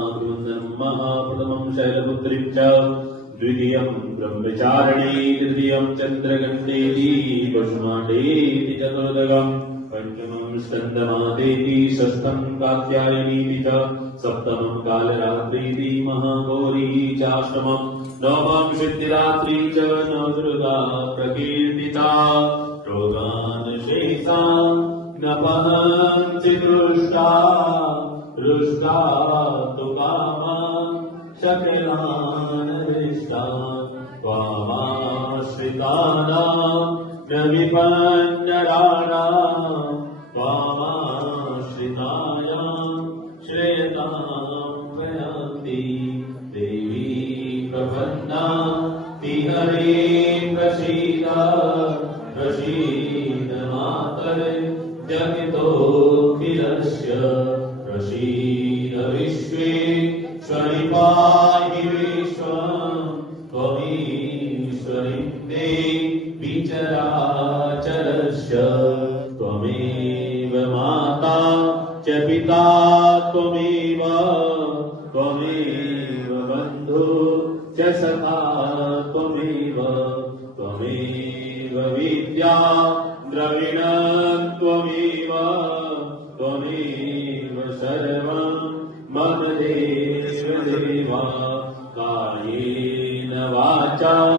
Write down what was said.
प्रथमं शैलपुत्रीं च द्वितीयं ब्रह्मचारिणी तृतीयं चन्द्रगण्डेति वसुमाण्डेति चतुर्थकम् पंचमं स्कन्दमादेति षष्ठं कात्यायनीति च सप्तमं कालरात्रीति महागौरी चाष्टमं नवमं सिद्धिरात्रि च नवदुर्गा प्रकीर्तिता रोगान् शेषान् न पहन्ति दृष्टा रुष्टा तु कामान् शकलान् हृष्टान् त्वामाश्रितानां न विपन्नराणां त्वामाश्रितायां श्रेयतां प्रयान्ति देवी प्रपन्ना तिहरे प्रसीद प्रसीद मातरे जगतोऽखिलस्य प्रसीद विश्वेश्वरि पाहि विश्वं त्वमीश्वरीं देवी चराचरस्य त्वमेव माता च पिता त्वमेव त्वमेव बन्धु च सखा त्वमेव त्वमेव विद्या द्रविणं त्वमेव त्वमेव सर्वं मम देव देवा कायेन वाचा